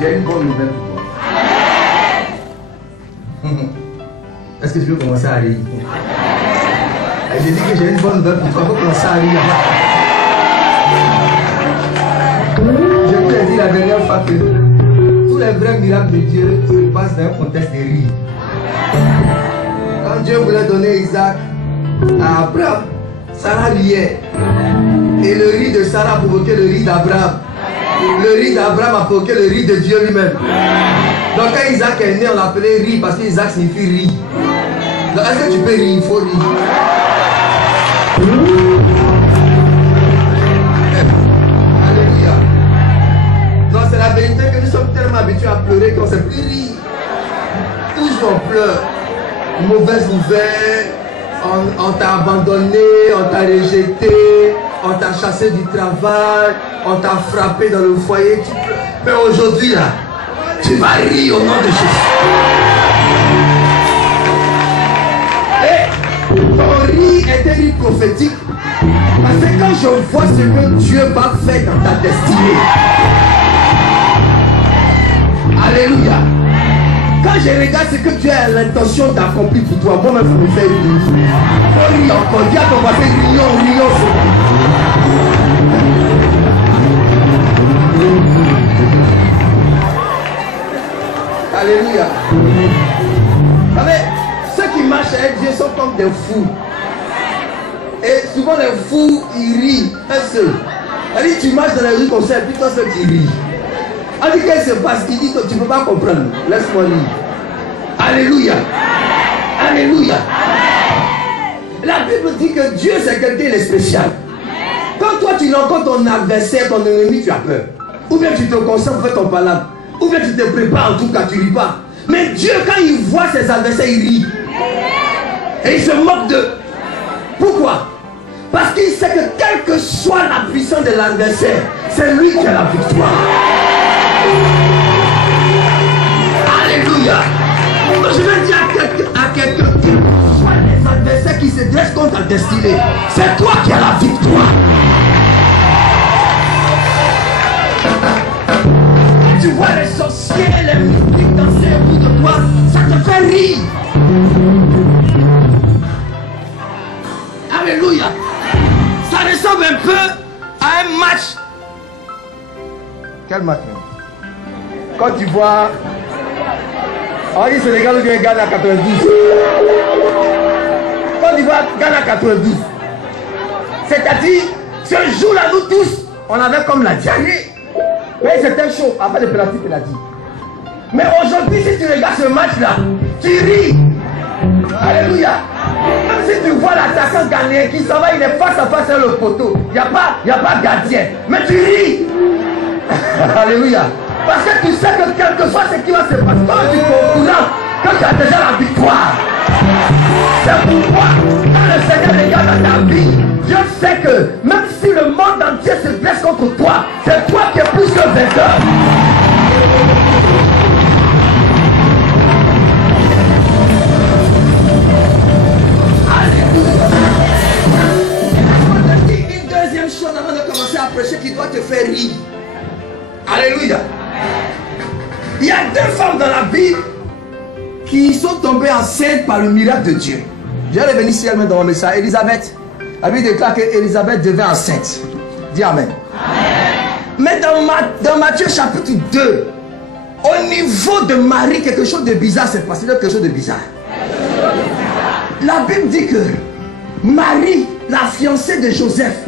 J'ai une bonne nouvelle pour toi. Est-ce que tu veux commencer à rire? J'ai dit que j'ai une bonne nouvelle pour toi. Il faut commencer à rire. Je vous ai dit la dernière fois que tous les vrais miracles de Dieu se passent dans un contexte de rire. Quand Dieu voulait donner Isaac à Abraham, Sarah riait. Et le rire de Sarah a provoqué le rire d'Abraham. Le rire d'Abraham a provoqué le rire de Dieu lui-même. Donc quand Isaac est né, on l'appelait rire parce qu'Isaac signifie rire. Donc est-ce que tu peux rire? Il faut rire. Alléluia. Non, c'est la vérité que nous sommes tellement habitués à pleurer qu'on ne sait plus rire. Toujours on pleure. Mauvaise nouvelle, on t'a abandonné, on t'a rejeté, on t'a chassé du travail, on t'a frappé dans le foyer. Mais aujourd'hui là, tu vas rire au nom de Jésus. Et ton rire est un rire prophétique. Parce que quand je vois ce que Dieu va faire dans ta destinée, alléluia. Quand je regarde ce que tu as l'intention d'accomplir pour toi, moi-même ça me fait rire. Faut rire encore. Dis à ton voisin, rions, rions. Alléluia. Vous savez, ceux qui marchent avec Dieu sont comme des fous. Et souvent les fous, ils rient un seul. Elle dit, tu marches dans la rue comme ça, et puis toi seul tu ris. On dit qu'est-ce qui se passe? Il dit que tu ne peux pas comprendre. Laisse-moi lire. Alléluia. Alléluia. La Bible dit que Dieu c'est quelqu'un de spécial. Quand toi tu rencontres ton adversaire, ton ennemi, tu as peur. Ou bien tu te concentres pour faire ton palabre. Ou bien tu te prépares, en tout cas tu ne ris pas. Mais Dieu quand il voit ses adversaires, il rit. Et il se moque d'eux. Pourquoi? Parce qu'il sait que quelle que soit la puissance de l'adversaire, c'est lui qui a la victoire. Alléluia. Donc je vais dire à quelqu'un, quel que soit les adversaires qui se dressent contre ta destinée, c'est toi qui as la victoire. Tu vois les sorciers, les mystiques danser autour de toi, ça te fait rire. Alléluia. Ça ressemble un peu à un match. Quel match? Quand tu vois Henri Sénégal ou bien Ghana 92. Quand tu vois Ghana 92, c'est-à-dire ce jour-là nous tous on avait comme la diarrhée. Mais c'était chaud après le pénalty. Mais aujourd'hui si tu regardes ce match-là, tu ris. Alléluia. Même si tu vois l'attaquant ghanéen qui s'en va, il est face à face avec le poteau. Il n'y a pas gardien. Mais tu ris. Alléluia. Parce que tu sais que quel que soit ce qui va se passer, quand tu es au courant que tu as déjà la victoire. C'est pourquoi quand le Seigneur regarde dans ta vie, Dieu sait que même si le monde entier se dresse contre toi, c'est toi qui es plus que vainqueur. Une deuxième chose avant de commencer à prêcher qui doit te faire rire. Alléluia. Il y a deux femmes dans la Bible qui sont tombées enceintes par le miracle de Dieu. Je vais revenir ici elle-même dans mon message. Élisabeth, la Bible déclare qu'Élisabeth devint enceinte. Dis Amen. Mais dans Matthieu chapitre 2, au niveau de Marie, quelque chose de bizarre s'est passé. Quelque chose de bizarre. La Bible dit que Marie, la fiancée de Joseph,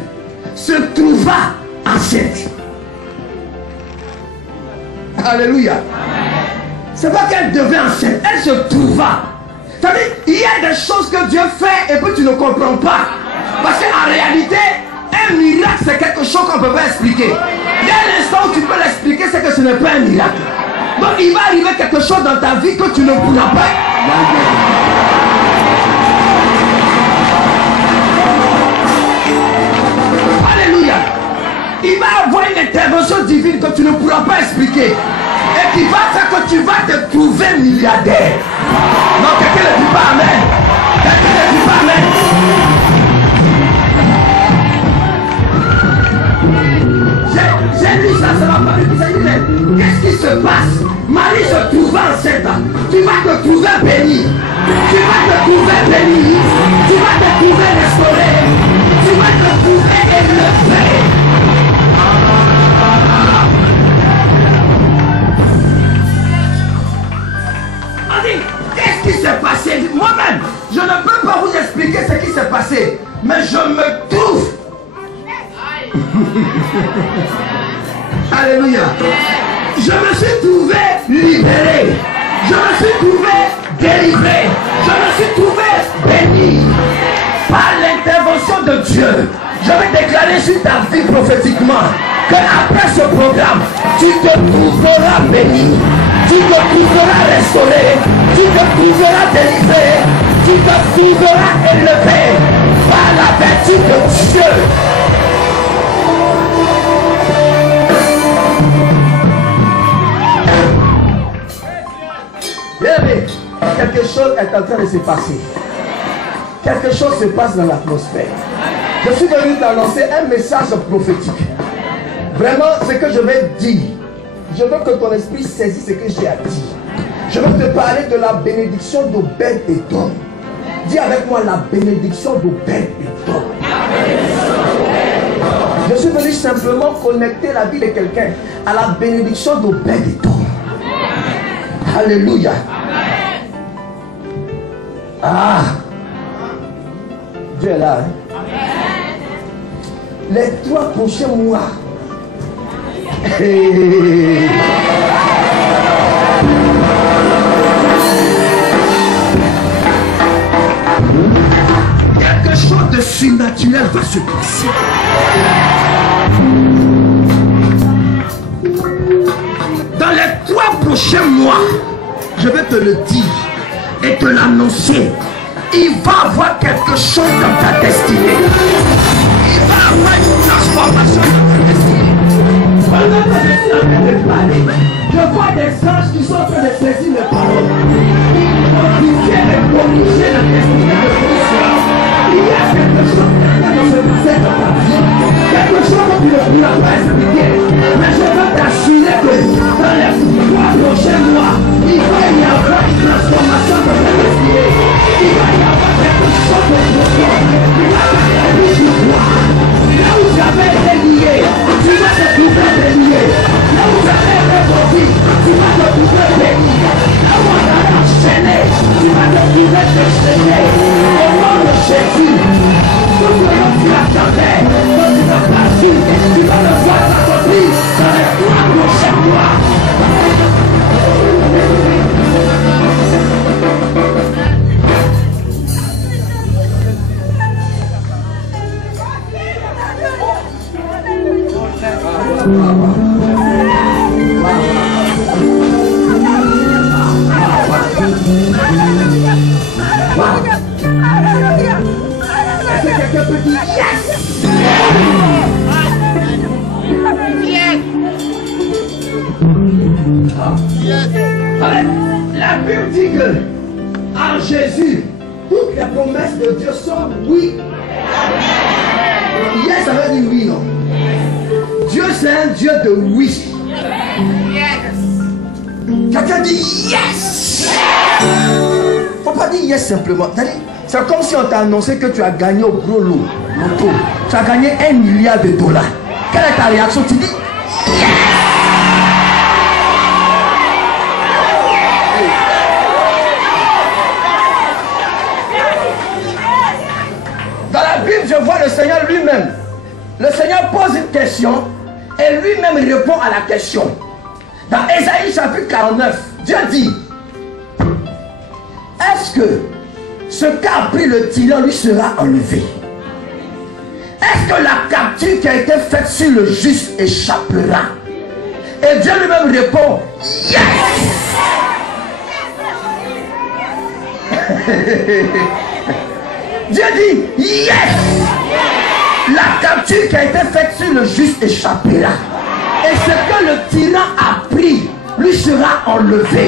se trouva enceinte. Alléluia. C'est pas qu'elle devait enceinte, elle se trouva. C'est-à-dire, il y a des choses que Dieu fait et que tu ne comprends pas. Parce qu'en réalité, un miracle c'est quelque chose qu'on ne peut pas expliquer. Dès l'instant où tu peux l'expliquer, c'est que ce n'est pas un miracle. Donc il va arriver quelque chose dans ta vie que tu ne pourras pas. Alléluia. Il va avoir une intervention divine que tu ne pourras pas expliquer. Et qui va faire que tu vas te trouver milliardaire. Non, quelqu'un ne dit pas amen. Quelqu'un ne dit pas amen. J'ai lu ça, ça m'a paru bizarre. ordinaire. Qu'est-ce qui se passe? Marie se trouvait enceinte. Tu vas te trouver béni. Tu vas te trouver béni. Tu vas te trouver restauré. Tu vas te trouver élevé. Qu'est-ce qui s'est passé? Moi-même, je ne peux pas vous expliquer ce qui s'est passé, mais je me trouve. Alléluia. Je me suis trouvé libéré. Je me suis trouvé délivré. Je me suis trouvé béni. Par l'intervention de Dieu, je vais déclarer sur ta vie prophétiquement que après ce programme, tu te trouveras béni. Tu te trouveras restauré, tu te trouveras délivré, tu te trouveras élevé par la vertu de Dieu. Bien aimé, quelque chose est en train de se passer. Quelque chose se passe dans l'atmosphère. Je suis venu t'annoncer un message prophétique. Vraiment, ce que je vais dire, je veux que ton esprit saisisse ce que j'ai à dire. Je veux te parler de la bénédiction d'Obed-Édom. Dis avec moi la bénédiction d'Obed-Édom. Je suis venu simplement connecter la vie de quelqu'un à la bénédiction d'Obed-Édom. Alléluia. Ah, Dieu est là. Hein? Les 3 prochains mois. Quelque chose de surnaturel va se passer. Dans les 3 prochains mois, je vais te le dire et te l'annoncer. Il va avoir quelque chose dans ta destinée. Il va avoir une transformation dans ta destinée. Pendant que je suis en train de parler, je vois des anges qui sont en train de saisir mes paroles. Ils viennent de corriger la destinée de Christ. Il y a quelque chose qui est dans ce passé dans ta vie. Quelque chose que tu ne pourras pas expliquer. Mais je veux t'assurer que dans les 3 prochains mois, il va y avoir une transformation dans ta destinée. Il va y avoir quelque chose de profond. Il va y avoir quelque chose de pouvoir. Là où j'avais été lié, tu vas te trouver béni. Là où j'avais été maudit, tu vas te trouver béni. Là où on avait enchaîné, tu vas te trouver déchaîné. Au nom de Jésus, tout ce que tu attendais, que tu n'as pas vu, tu vas le voir s'accomplir dans les 3 prochains mois. Est-ce que quelqu'un peut dire yes? La Bible dit que en Jésus, toutes les promesses de Dieu sont oui. Yes, ça veut dire oui, non? Dieu c'est un Dieu de oui. Quelqu'un dit yes. Faut pas dire yes simplement. C'est comme si on t'a annoncé que tu as gagné au gros lot. Tu as gagné $1 milliard. Quelle est ta réaction? Tu dis yes. Dans la Bible, je vois le Seigneur lui-même. Le Seigneur pose une question et lui-même répond à la question. Dans Ésaïe chapitre 49, Dieu dit: est-ce que ce qu'a pris le tyran lui sera enlevé? Est-ce que la capture qui a été faite sur le juste échappera? Et Dieu lui-même répond: yes. Dieu dit yes. La capture qui a été faite sur le juste échappera. Et ce que le tyran a pris lui sera enlevé.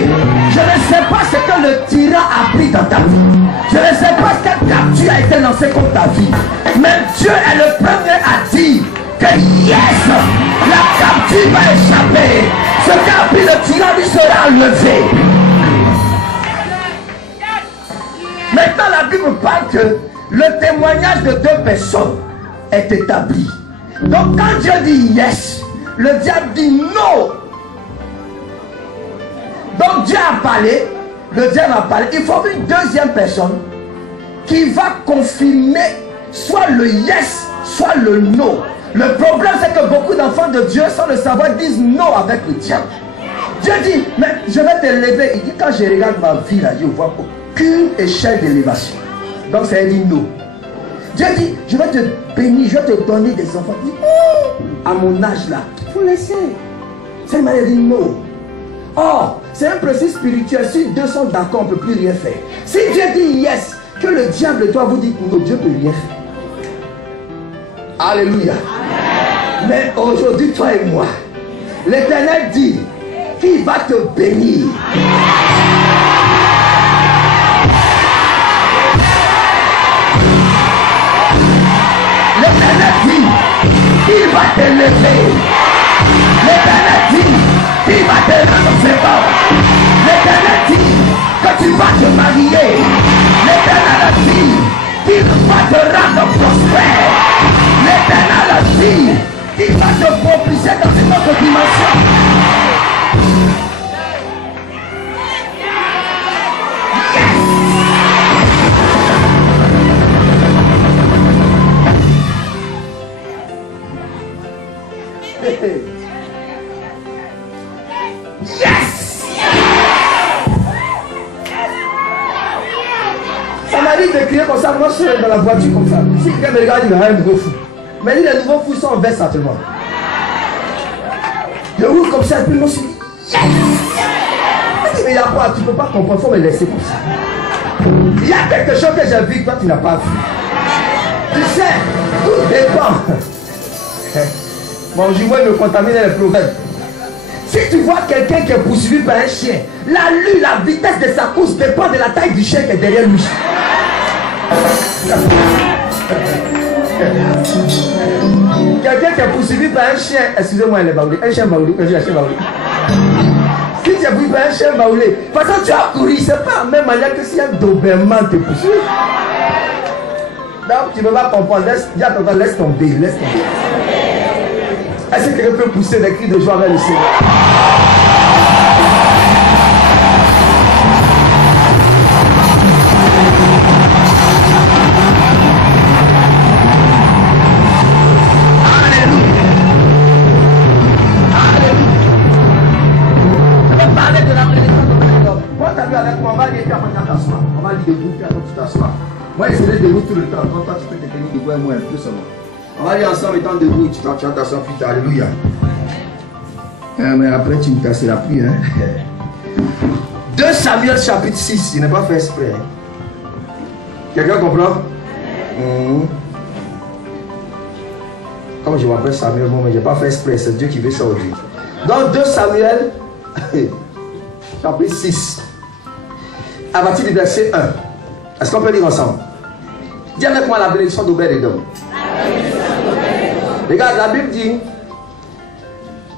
Je ne sais pas ce que le tyran a pris dans ta vie. Je ne sais pas quelle capture a été lancée contre ta vie. Mais Dieu est le premier à dire que yes, la capture va échapper. Ce qui a pris le tyran sera levé. Maintenant, la Bible parle que le témoignage de 2 personnes est établi. Donc, quand Dieu dit yes, le diable dit non. Donc, Dieu a parlé, le diable a parlé. Il faut une deuxième personne qui va confirmer soit le yes, soit le no. Le problème, c'est que beaucoup d'enfants de Dieu, sans le savoir, disent non avec le diable. Dieu dit, mais je vais te lever. Il dit, quand je regarde ma vie là, je ne vois aucune échelle d'élévation. Donc, ça veut dire non. Dieu dit, je vais te bénir, je vais te donner des enfants. Il dit, oh, à mon âge là, il faut laisser. C'est une manière de dire non. Or, c'est un principe spirituel. Si 2 sont d'accord, on ne peut plus rien faire. Si Dieu dit yes, que le diable et toi vous dites non, Dieu ne peut rien faire. Alléluia. Amen. Mais aujourd'hui, toi et moi, l'Éternel dit qu'il va te bénir. L'Éternel dit qu'il va t'élever. L'Éternel dit qu'il va te rendre fort. L'Éternel dit que tu vas te marier. L'Éternel dit qu'il va te rendre prospère. L'Éternel dit qu'il va te propulser dans une autre dimension. Yes! Ça m'arrive de crier comme ça, moi je suis dans la voiture comme ça. Si quelqu'un me regarde, il va un nouveau fou. Mais les nouveaux fous sont en baisse simplement. Je roule comme ça, et puis moi je suis yes! Mais il y a quoi? Tu ne peux pas comprendre, il faut me laisser comme ça. Il y a quelque chose que j'ai vu que toi tu n'as pas vu. Tu sais, tout dépend. Bon, je vois me contaminer les proverbes. Si tu vois quelqu'un qui est poursuivi par un chien, la vitesse de sa course dépend de la taille du chien qui est derrière lui. Quelqu'un qui est poursuivi par un chien, excusez-moi, il est baoulé. Un chien baoulé, un chien baoulé. Si tu es poursuivi par un chien baoulé, parce que tu as couru, c'est pas la même manière que si un Doberman te poursuit. Donc tu ne peux pas comprendre. Laisse tomber, laisse tomber. Est-ce que quelqu'un peut pousser des cris de joie vers le Seigneur? Alléluia. Alléluia. Je vais parler de la prédication de l'homme. Moi, tu as vu avec moi, on va lire puis après tu t'asseoir. On va lire debout puis après tu t'assois. Moi, je serai debout tout le temps. Donc toi, tu peux te tenir debout et moi un peu seulement. On va aller ensemble étant debout, tu vas t'asseoir puis alléluia. Mais après tu ne casseras plus. Hein? 2 Samuel chapitre 6, il n'est pas fait exprès. Hein? Quelqu'un comprend? Comme je m'appelle Samuel, moi, mais je n'ai pas fait exprès, c'est Dieu qui veut ça aujourd'hui. Donc 2 Samuel chapitre 6, à partir du verset 1. Est-ce qu'on peut lire ensemble? Dis avec moi la bénédiction d'Obed-Édom. Regarde, la Bible dit,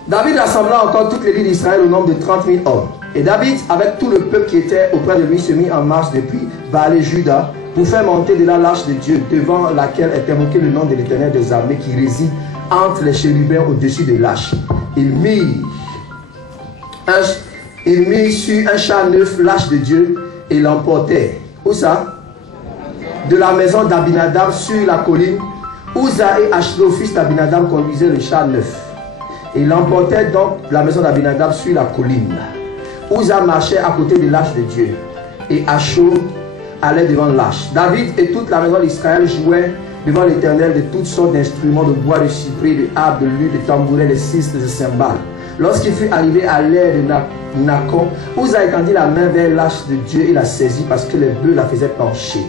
David rassembla encore toute l'élite d'Israël au nombre de 30 000 hommes. Et David, avec tout le peuple qui était auprès de lui, se mit en marche depuis Baal-Juda pour faire monter de là l'arche de Dieu, devant laquelle est invoqué le nom de l'Éternel des armées qui réside entre les chérubins au-dessus de l'arche. Il mit sur un char neuf l'arche de Dieu et l'emportait. Où ça? De la maison d'Abinadab sur la colline. Uza et Ashlo, fils d'Abinadab, conduisaient le char neuf. Il emportait donc la maison d'Abinadab sur la colline. Uza marchait à côté de l'arche de Dieu. Et Ashlo allait devant l'arche. David et toute la maison d'Israël jouaient devant l'Éternel de toutes sortes d'instruments de bois, de cyprès, de harpes, de luth, de tambourins, de sistres, de cymbales. Lorsqu'il fut arrivé à l'ère de Nacon, Uza étendit la main vers l'arche de Dieu et la saisit parce que les bœufs la faisaient pencher.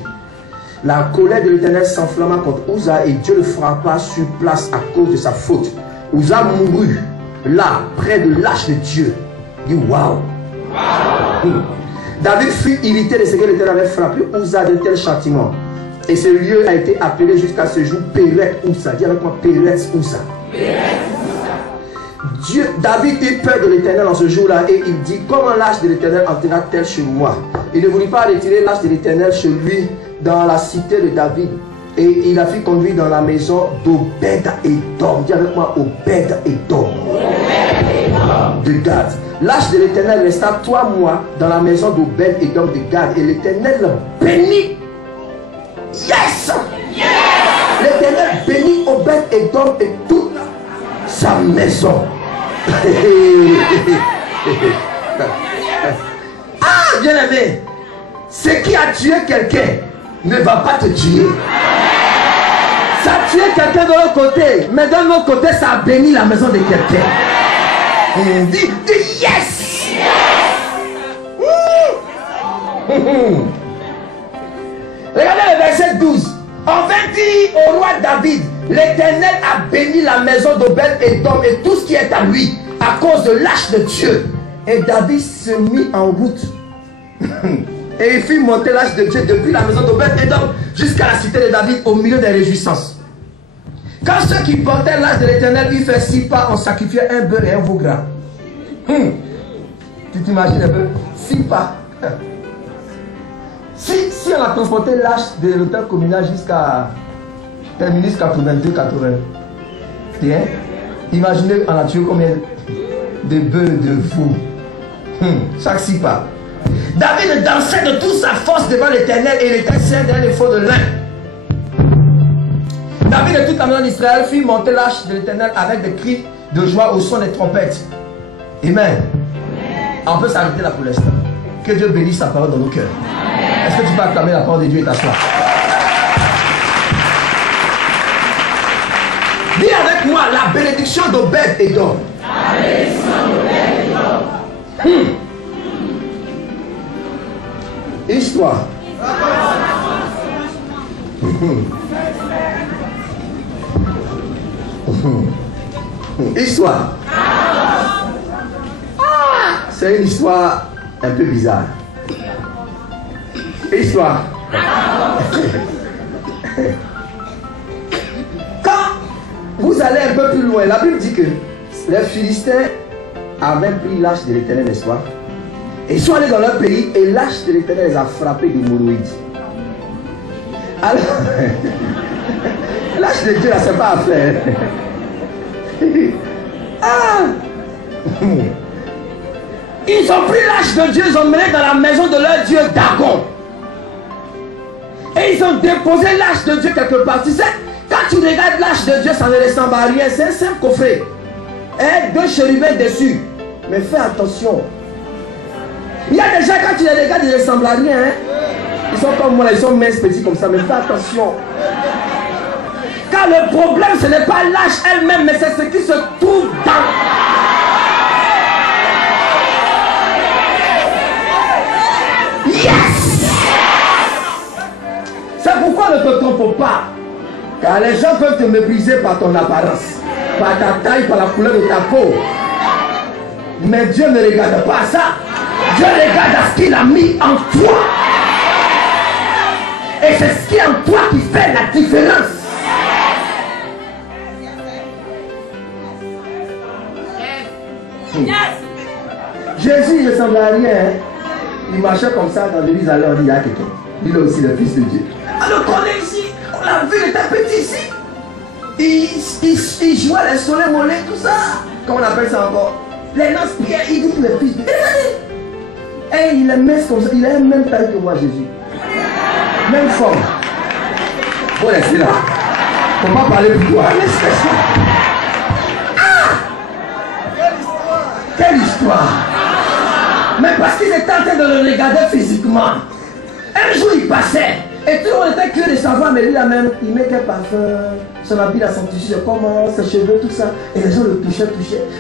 La colère de l'Éternel s'enflamma contre Uza et Dieu le frappa sur place à cause de sa faute. Uza mourut là, près de l'arche de Dieu. Il dit waouh! David fut irrité de ce que l'Éternel avait frappé Uza de tel châtiment. Et ce lieu a été appelé jusqu'à ce jour Péret Uza. Dis avec moi Péret Uza. David eut peur de l'Éternel en ce jour-là et il dit, comment l'âge de l'Éternel entrera-t-elle chez moi? Il ne voulut pas retirer l'âge de l'Éternel chez lui dans la cité de David. Et il la fit conduire dans la maison d'Obed-Édom. Dis avec moi, Obed-Édom. De Gad. L'âge de l'Éternel resta 3 mois dans la maison d'Obed-Édom de Gad. Et l'Éternel bénit. Yes! L'Éternel bénit Obed-Édom et toute sa maison. Ah, bien aimé, ce qui a tué quelqu'un ne va pas te tuer. Ça a tué quelqu'un de l'autre côté, mais d'un autre côté, ça a béni la maison de quelqu'un. Dis yes! Regardez le verset 12. On vint dire au roi David, l'Éternel a béni la maison d'Obed-Édom et tout ce qui est à lui, à cause de l'âge de Dieu. Et David se mit en route. Et il fit monter l'âge de Dieu depuis la maison d'Obed-Édom jusqu'à la cité de David au milieu des réjouissances. Quand ceux qui portaient l'âge de l'Éternel lui firent 6 pas, on sacrifiait un bœuf et un veau gras. Tu t'imagines un peu? 6 pas. Si on a transporté l'âge de l'hôtel communal jusqu'à Terminus 82-81, imaginez on a tué combien de bœufs, de veaux. Chaque 6 pas. David dansait de toute sa force devant l'Éternel et il était serré derrière les faux de lin. David et toute la maison d'Israël fit monter l'arche de l'Éternel avec des cris de joie au son des trompettes. Amen. On peut s'arrêter là pour l'instant. Que Dieu bénisse sa parole dans nos cœurs. Est-ce que tu peux acclamer la parole de Dieu et t'asseoir? Dis avec moi la bénédiction d'Obed-Édom. La bénédiction d'Obed-Édom. Histoire. Histoire. C'est une histoire un peu bizarre. Histoire. Quand vous allez un peu plus loin, la Bible dit que les Philistins avaient pris l'arche de l'Éternel, n'est-ce pas? Et ils sont allés dans leur pays et l'arche de l'Éternel les a frappés d'hémorroïdes. Alors, l'arche de Dieu, là, c'est pas à faire. Ah! Ils ont pris l'arche de Dieu, ils ont mené dans la maison de leur Dieu Dagon. Et ils ont déposé l'arche de Dieu quelque part. Tu sais, quand tu regardes l'arche de Dieu, ça ne ressemble à rien. C'est un simple coffret. Et 2 chérubins dessus. Mais fais attention. Il y a des gens, quand tu les regardes, ils ne ressemblent à rien. Hein? Ils sont comme moi, ils sont minces, petits comme ça. Mais fais attention. Car le problème, ce n'est pas l'arche elle-même, mais c'est ce qui se trouve dans. Yes! C'est pourquoi ne te trompe pas. Car les gens peuvent te mépriser par ton apparence, par ta taille, par la couleur de ta peau. Mais Dieu ne regarde pas à ça. Dieu regarde à ce qu'il a mis en toi. Et c'est ce qui est en toi qui fait la différence. Jésus ne ressemblait à rien. Hein? Il marchait comme ça dans l'église, alors on dit il y a quelqu'un. Il est aussi le fils de Dieu. Alors qu'on est ici, on l'a vu, il était petit ici. Il jouait les soleils mollets, tout ça. Comment on appelle ça encore? Les lance-pierres, il dit le fils de Dieu. Et il est mince comme ça, il a la même taille que moi, Jésus. Même forme. Bon, laissez là. Faut pas parler de toi, laisse-le. Ah! Quelle histoire! Mais parce qu'ils étaient en train de le regarder physiquement. Un jour il passait et tout le monde était curieux de savoir, mais lui là même, il met quel parfum, son habit à son tissu, comment, ses cheveux, tout ça. Et les gens le touchaient.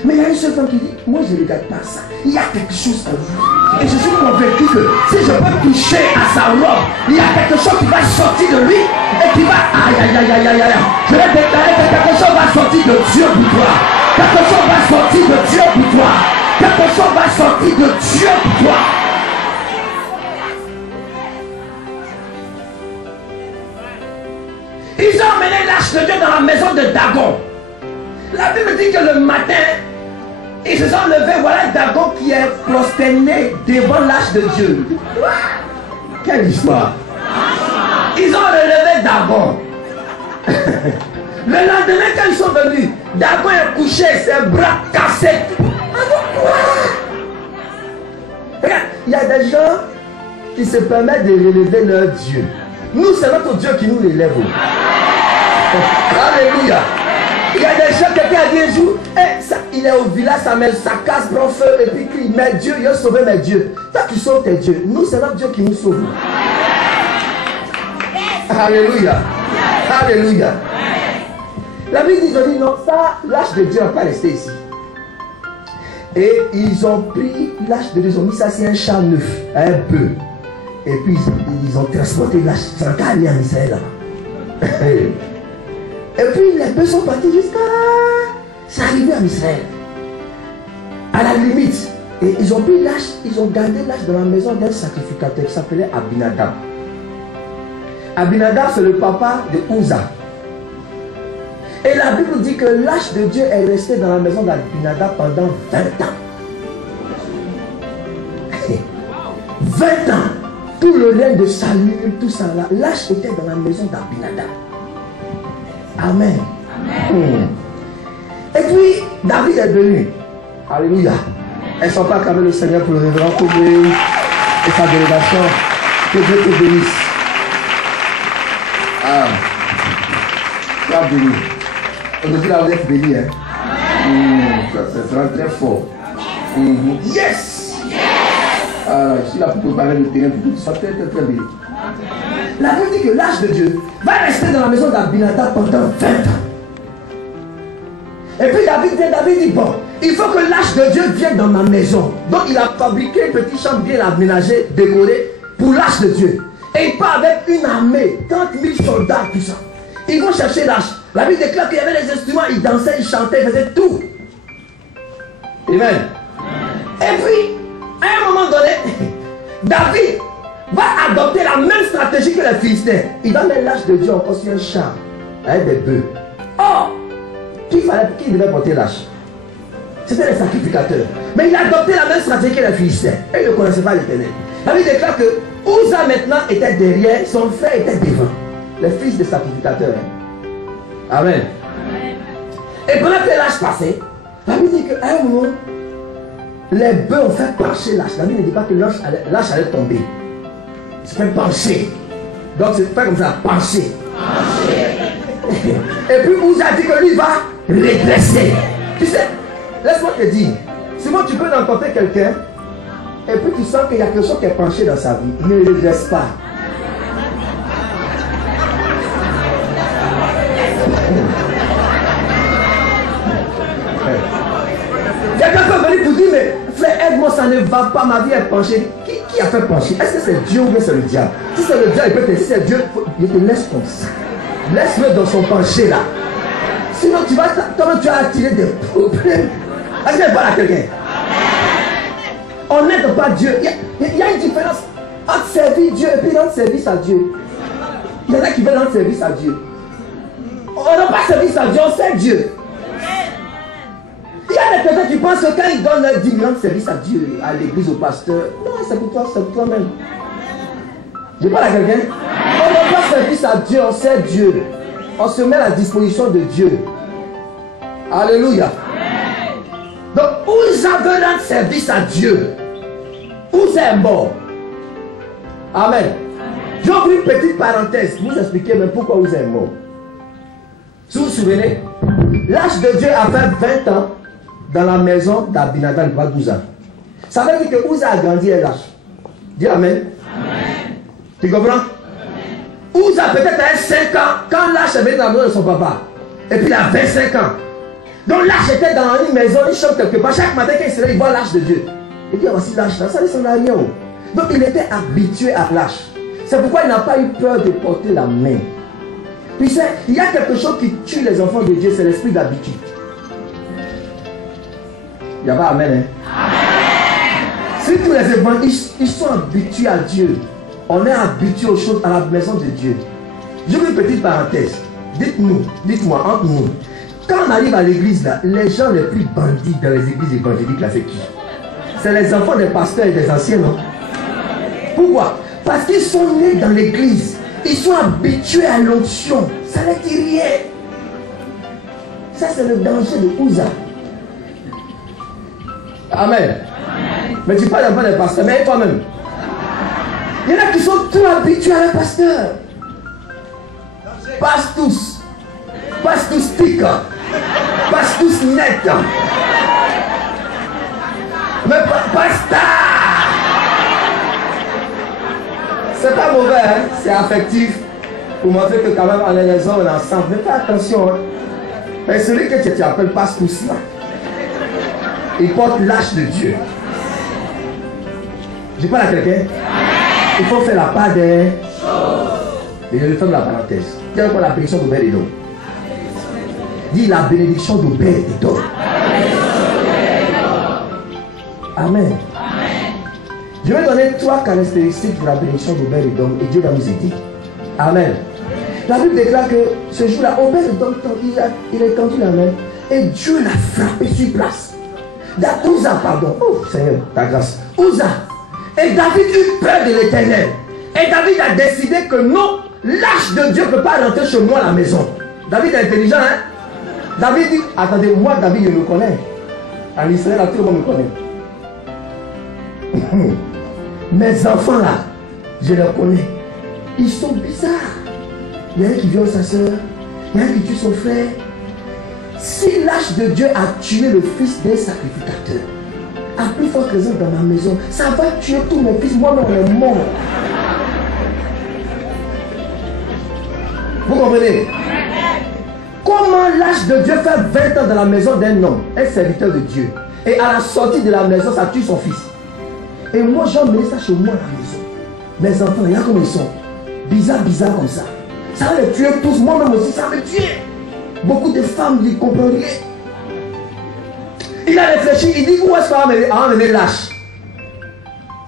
Mais il y a une seule femme qui dit, moi je ne regarde pas ça. Il y a quelque chose en vous. Et je suis convaincu que si je peux toucher à sa robe, il y a quelque chose qui va sortir de lui et qui va. Aïe. Je vais déclarer que quelque chose va sortir de Dieu pour toi. Quelque chose va sortir de Dieu pour toi. Quelque chose va sortir de Dieu pour toi. Ils ont emmené l'arche de Dieu dans la maison de Dagon. La Bible dit que le matin, Ils se sont levés, voilà Dagon qui est prosterné devant l'âge de Dieu. Quelle histoire! Ils ont relevé Dagon. Le lendemain, quand ils sont venus, Dagon est couché, ses bras cassés. Regarde, il y a des gens qui se permettent de relever leur Dieu. Nous, c'est notre Dieu qui nous relève. Alléluia. Il y a des gens, quelqu'un a dit un jour, il est au village, ça casse, prend feu, et puis il crie, mais Dieu, il a sauvé mes dieux. Toi, tu sauves tes dieux. Nous, c'est notre Dieu qui nous sauve. Alléluia. Alléluia. La Bible dit, ils ont dit, non, ça, l'âge de Dieu n'a pas resté ici. Et ils ont pris l'âge de Dieu, ils ont mis ça sur un champ neuf, un bœuf. Et puis, ils ont transporté l'âge, ça n'a allé en Israël là-bas. Et puis les bœufs sont partis jusqu'à... C'est arrivé en Israël. À la limite. Et ils ont pris l'âge, ils ont gardé l'âge dans la maison d'un sacrificateur qui s'appelait Abinadab. Abinadab, c'est le papa de Uza. Et la Bible dit que l'âge de Dieu est resté dans la maison d'Abinadab pendant 20 ans. 20 ans. Tout le règne de Saül, tout ça là, l'âge était dans la maison d'Abinadab. Amen. Amen. Et puis, David est venu. Alléluia. Elles ne sont pas acclamées le Seigneur pour le révérend Koubé et sa délégation. Que Dieu te bénisse. Ah. Sois béni. Aujourd'hui, là, vous êtes béni. Hein? Ça sera très fort. Yes! Alors, je suis là pour préparer le terrain pour que tu sois très béni. La Bible dit que l'âge de Dieu va rester dans la maison d'Abinadab pendant 20 ans. Et puis David dit, bon, il faut que l'âge de Dieu vienne dans ma maison. Donc il a fabriqué une petite chambre bien aménagée, décorée, pour l'âge de Dieu. Et il part avec une armée, 30 000 soldats, tout ça. Ils vont chercher l'âge. La Bible déclare qu'il y avait des instruments, ils dansaient, ils chantaient, ils faisaient tout. Amen. Et puis, à un moment donné, David va adopter la même stratégie que les Philistins. Il va mettre l'âge de Dieu encore sur un char avec des bœufs. Or, qui devait porter l'âge? C'était les sacrificateurs. Mais il a adopté la même stratégie que les Philistins. Et il ne connaissait pas l'Éternel. La Bible déclare que Uza maintenant était derrière, son frère était devant. Les fils des sacrificateurs. Amen. Et pendant que l'âge passait, la Bible dit qu'à un moment, les bœufs ont fait pencher l'âge. La Bible ne dit pas que l'âge allait tomber. C'est fait pencher. Donc c'est fait comme ça, pencher. Et puis Uza dit que lui va redresser. Tu sais, laisse-moi te dire, souvent tu peux rencontrer quelqu'un et puis tu sens qu'il y a quelque chose qui est penché dans sa vie. Il ne redresse pas. Quelqu'un peut venir pour dire, mais frère, aide-moi, ça ne va pas, ma vie est penchée. Qui a fait pencher? Est-ce que c'est Dieu ou bien c'est le diable? Si c'est le diable, il peut te dire, si c'est Dieu, il te laisse comme ça. Laisse-le dans son penché là. Sinon, tu vas attirer des problèmes. Est-ce qu'il parle à quelqu'un? On n'aide pas Dieu. Il y a une différence entre servir Dieu et puis rendre service à Dieu. Il y en a qui veulent rendre service à Dieu. On n'a pas service à Dieu, on sert Dieu. Il y a des personnes qui pensent que quand ils donnent leur 10 millions de service à Dieu, à l'église, au pasteur, non, c'est pour toi, c'est pour toi-même. Je parle à quelqu'un. On n'a pas service à Dieu, on sert Dieu. On se met à la disposition de Dieu. Alléluia. Donc, Uza veut rendre service à Dieu. Uza est mort. Amen. Je vais ouvrir une petite parenthèse pour vous expliquer même pourquoi Uza est mort. Si vous vous souvenez, l'âge de Dieu a fait 20 ans dans la maison d'Abinadab, le roi d'Uza. Ça veut dire que Uza a grandi à l'âge. Dis Amen. Amen. Tu comprends? Uza peut-être a 5 ans quand l'âge est venu dans la maison de son papa. Et puis il a 25 ans. Donc l'âge était dans une maison, une chambre quelque part. Chaque matin quand il se lève, il voit l'âge de Dieu. Et puis voici l'âge là, ça ne ressemble à rien. Donc il était habitué à l'âge. C'est pourquoi il n'a pas eu peur de porter la main. Puis il y a quelque chose qui tue les enfants de Dieu, c'est l'esprit d'habitude. Il n'y a pas amen, hein? Amen. Si tous les évangélistes, ils sont habitués à Dieu. On est habitué aux choses à la maison de Dieu. Je veux une petite parenthèse. Dites-moi, entre nous. Quand on arrive à l'église, là, les gens les plus bandits dans les églises évangéliques, là, c'est qui? C'est les enfants des pasteurs et des anciens, non? Pourquoi? Parce qu'ils sont nés dans l'église. Ils sont habitués à l'onction. Ça ne dit rien. Ça, c'est le danger de Uza. Amen. Mais tu parles d'enfants des pasteurs, mais toi-même. Il y en a qui sont trop habitués à un pasteur. Passe tous. Passe tous sticker. Passe tous net. Mais pasta. C'est pas mauvais, hein? C'est affectif. Pour montrer que quand même on est les hommes, on est ensemble. Mais fais attention. Hein? Mais celui que tu appelles passe tous là, il porte l'âge de Dieu. Je parle à quelqu'un. Il faut faire la part des choses. Et je vais faire la parenthèse. Tiens encore la bénédiction d'Obed-Edom. Dis la bénédiction d'Obed-Edom. Amen. Je vais donner 3 caractéristiques de la bénédiction d'Obed-Edom et Dieu va nous aider. Amen. La Bible déclare que ce jour-là, Obed-Edom, il a tendu la main et Dieu l'a frappé sur place. Uza, pardon. Oh Seigneur, ta grâce. Uza. Et David eut peur de l'Éternel. Et David a décidé que non, l'arche de Dieu ne peut pas rentrer chez moi à la maison. David est intelligent, hein? David dit, attendez, moi David, je me connais. En Israël, tout le monde me connaît. Mes enfants là, je les connais. Ils sont bizarres. Il y a un qui viole sa soeur, il y a un qui tue son frère. Si l'arche de Dieu a tué le fils d'un sacrificateur, à plus forte raison dans ma maison, ça va tuer tous mes fils, moi on est mort. Vous comprenez? Comment l'arche de Dieu fait 20 ans dans la maison d'un homme, un serviteur de Dieu, et à la sortie de la maison, ça tue son fils. Et moi j'ai emmené ça chez moi à la maison. Mes enfants, regarde comment ils sont. Bizarre comme ça. Ça va les tuer tous, moi-même aussi, ça va me tuer. Beaucoup de femmes ne comprennent rien. Il a réfléchi, il dit, où est-ce qu'on va emmener l'âche?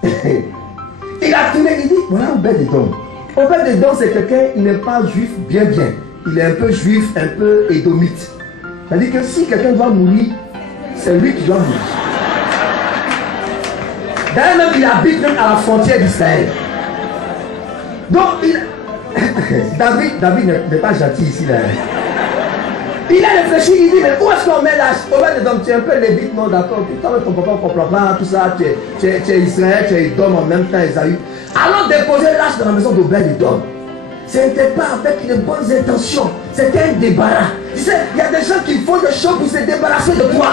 Il a tourné, il dit, voilà Obed-Edom. Obed-Edom, c'est quelqu'un, il n'est pas juif bien. Il est un peu juif, un peu édomite. C'est-à-dire que si quelqu'un doit mourir, c'est lui qui doit mourir. D'ailleurs, même il habite même à la frontière d'Israël. Donc, David n'est pas gentil ici. Là. Il a réfléchi, il dit, mais où est-ce qu'on met l'âge? Obed-Edom, tu es un peu lébite, non, d'accord. Toi, ton papa ne comprend pas tout ça. Tu es Israël, tu es Edom en même temps, Esaü. Allons déposer l'âge dans la maison d'Obed-Edom. Ce n'était pas avec de bonnes intentions. C'était un débarras. Tu sais, il y a des gens qui font des choses pour se débarrasser de toi.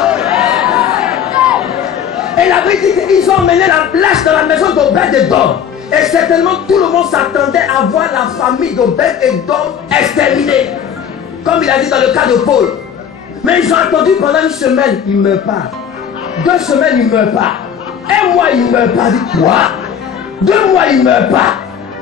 Et la Bible dit qu'ils ont emmené la plage dans la maison d'Obed-Edom. Et certainement tout le monde s'attendait à voir la famille d'Obed-Edom exterminée. Comme il a dit dans le cas de Paul. Mais ils ont attendu pendant une semaine, il ne meurt pas. 2 semaines, il ne meurt pas. 1 mois, il ne meurt pas. Dit quoi? 2 mois, il ne meurt pas.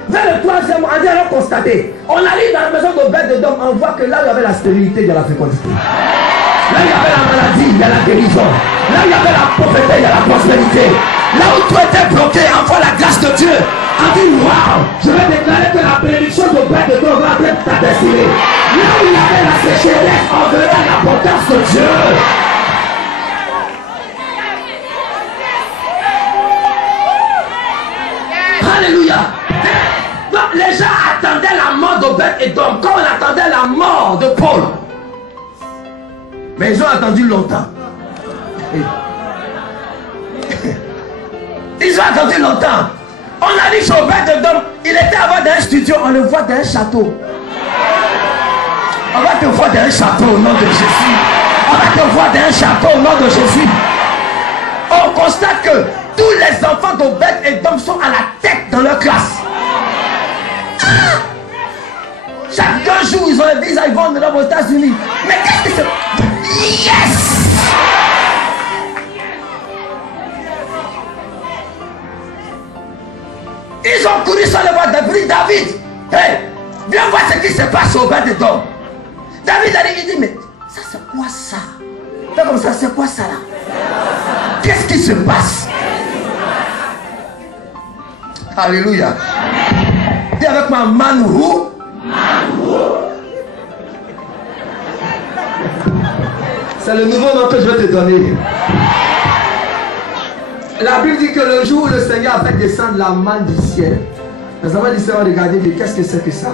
Vers le 3e mois, on a constaté. On arrive dans la maison d'Obed-Edom, on voit que là, il y avait la stérilité, il y a la fécondité. Là, il y avait la maladie, il y a la guérison. Là, il y avait la pauvreté, il y a la prospérité. Là où tout était bloqué, envoie la grâce de Dieu. On dit, waouh, je vais déclarer que la bénédiction d'Obed-Edom va être ta destinée. Là où il y avait la sécheresse, on verra l'abondance de Dieu. Alléluia. Donc, les gens attendaient la mort d'Obed-Edom comme on attendait la mort de Paul. Mais ils ont attendu longtemps. Ils ont attendu longtemps. On a dit chez Obed-Edom, il était avant d'un studio, on le voit dans un château. On va te voir dans un château au nom de Jésus. On va te voir dans un château au nom de Jésus. On constate que tous les enfants d'Obed-Edom sont à la tête dans leur classe. Chaque 2 jours, ils ont les visas, ils vont aux États-Unis. Mais qu'est-ce que c'est? Yes! Ils ont couru sur le voie de David. Hey, viens voir ce qui se passe au Obed-Edom. David a dit, il dit, mais ça c'est quoi ça? Fais comme ça, c'est quoi ça là? Qu'est-ce qui se passe? Alléluia. Dis avec moi, man who? C'est le nouveau nom que je vais te donner. La Bible dit que le jour où le Seigneur a fait descendre la manne du ciel, les enfants du Seigneur ont regardé et dit qu'est-ce que c'est que ça?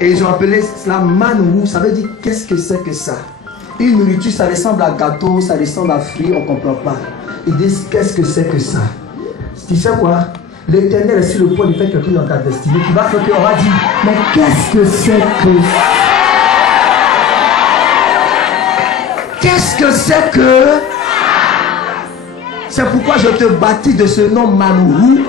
Et ils ont appelé cela manne roux. Ça veut dire qu'est-ce que c'est que ça? Une nourriture, ça ressemble à gâteau, ça ressemble à fruits, on ne comprend pas. Ils disent qu'est-ce que c'est que ça? Tu sais quoi? L'Éternel est sur le point de faire quelque chose dans ta destinée qui va faire qu'on va dire mais qu'est-ce que c'est que ça? Qu'est-ce que c'est que? C'est pourquoi je te baptise de ce nom Manroux,